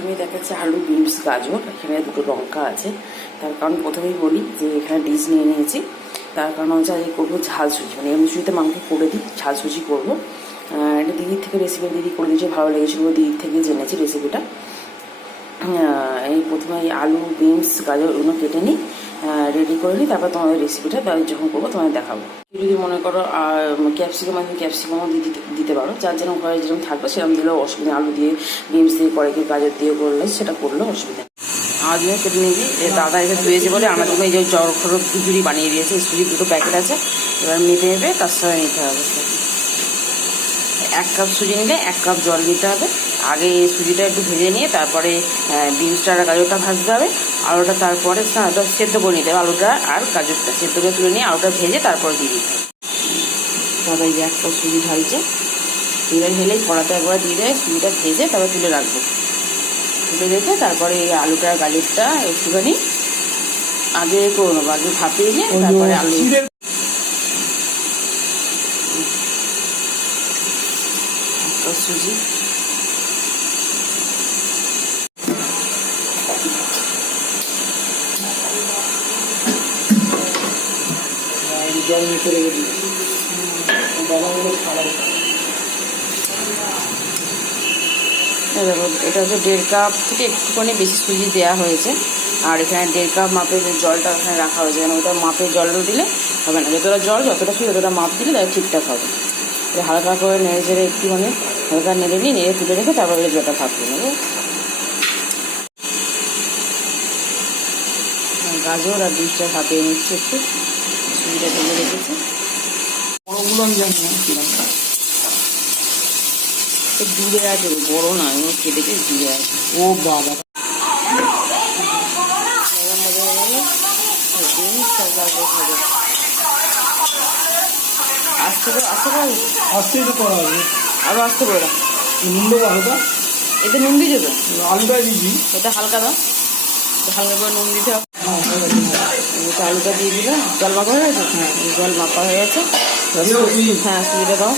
প্রথমেই দেখাচ্ছে আলু, বিনস, গাজর, এখানে দুটো লঙ্কা আছে। তার কারণ প্রথমেই বলি যে এখানে ডিশ নিয়ে নিয়েছি, তার কারণ হচ্ছে আজকে করবো ঝাল সুজি, মানে এমনি সুজিতে মাংকে করে দিই, ঝাল সুজি করবো। এটা দিদির থেকে রেসিপি দিদি করে দিয়েছে, ভালো লেগেছিলো, দিদির থেকে জেনেছি রেসিপিটা। এই প্রথমে এই আলু, বিনস, গাজর ওগুলো কেটে নিই, রেডি করে নিই, তারপর তোমাদের রেসিপিটা যখন করবো তোমাদের দেখাবো। যদি মনে করো ক্যাপসিকাম আছে, ক্যাপসিকামও দিতে পারো, যার যেরকম ঘরে যেরকম থাকবে সেরকম দিলেও অসুবিধা। আলু দিয়ে, বিনস দিয়ে করে, কি গাজর দিয়ে করলে সেটা করলেও অসুবিধা। আমার জন্য কেটে নিবি, দাদা এসে ধুয়েছে বলে আমার জন্য এই যে জড়খড়ো খিচুড়ি বানিয়ে দিয়েছে। সুজির দুটো প্যাকেট আছে, এবার মেপে নেবে, তার সাথে নিতে হবে 1 কাপ সুজি নিলে 1 কাপ জল দিতে হবে। আগে সুজিটা একটু ভেজে নিয়ে তারপরে বিনসটা আর গাজরটা ভাজতে হবে। আলুটা তারপরে ওটা সেদ্ধ করে নিতে হবে, আলুটা আর গাজরটা সেদ্ধ করে তুলে নিয়ে আলুটা ভেজে তারপরে দিয়ে দিতে হবে। দাদা এই যে 1 কাপ সুজি ঢালছে, এবার ঢেলেই কড়াতে একবার দিয়ে দেয়, সুজিটা ভেজে তারপর তুলে রাখবো। তুলে রেখে তারপরে এই আলুটা আর গাজরটা একটুখানি আগে করে নেবো, আগে ভাপিয়ে নিয়ে তারপরে আলু সুজি জল মিশে রেখে দিই। দেখো এটা হচ্ছে 1.5 কাপ থেকে একটুখানি বেশি সুজি দেওয়া হয়েছে, আর এখানে 1.5 কাপ মাপের জলটা এখানে রাখা হয়েছে, কারণ ওটা মাপের জলটা দিলে হবে না, যতটা জল যতটা সুজি ততটা মাপ দিলে তাহলে ঠিকঠাক হবে। হালকা করে নেড়ে চেড়ে একটুখানি হালকা নেড়ে নিয়ে নেড়ে তুলে রেখে তারপরে জলটা ভাপিয়ে নেবো। গাজর আর বিনসটা ভাপিয়ে নিচ্ছি, একটু সুজিটা তুলে রেখেছি। বড়গুলো আমি জানি না কিরকম দূরে আছে, বড় না, আমি কেটেছি দূরে আছে। ও বাবা, আস্তে করে করা হবে, আরো আস্তে করে নুন দেবো হালকা, এতে নুন দিয়ে দেবে, আলুটা দিবি, এটা হালকা দাও, হালকা করে নুন দিতে হবে। আলুটা দিয়ে দিলে জল মাখা হয়ে গেছে, জল মাখা হয়ে গেছে। হ্যাঁ সুজিটা দাও,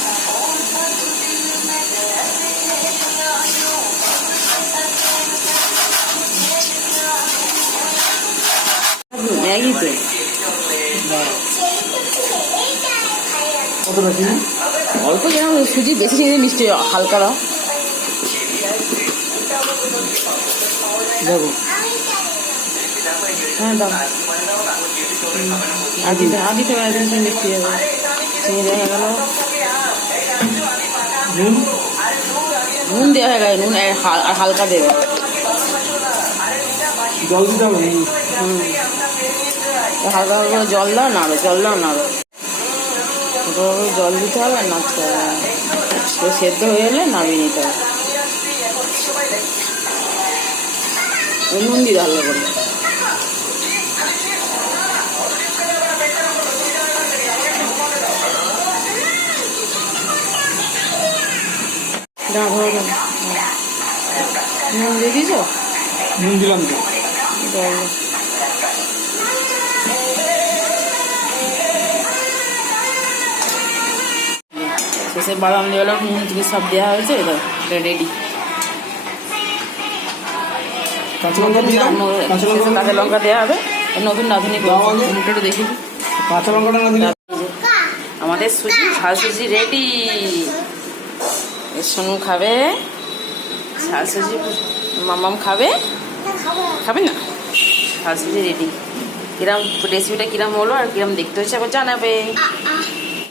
ম্যাগি তো অল্প, যেন সুজি বেশি চিনি মিষ্টি হালকা দাও। দেখো হ্যাঁ দাও, আর দিতে মিষ্টি যাবে, চিনি দেখা গেল, নুন দেওয়া হয়ে গেছে, নুন আর হালকা দেবে, জল দিতে হবে। হালকা হালকা জল দাও, নাড়ো, জল দাও, নাড়ো, ছোটোভাবে জল দিতে হবে আর নাড়তে হবে, সেদ্ধ হয়ে গেলে নামিয়ে নিতে হবে। নুন দিতে হালকা করে, নুন দিয়ে দিয়েছ? নুন দিলাম তো, শেষে বাদাম দিয়ে গেল, নুন থেকে সব দেওয়া হয়েছে, এটা রেডি। কাঁচা লঙ্কা দেওয়া হবে, নতুন রাঁধুনি একটু দেখি, কাঁচা লঙ্কাটা আমাদের সুজি, ঝাল সুজি রেডি। সোনু খাবে ঝাল সুজি, মামাম খাবে, খাবে না, ঝাল সুজি রেডি। কিরম রেসিপিটা কিরম হলো আর কিরম দেখতে হচ্ছে আবার জানাবে।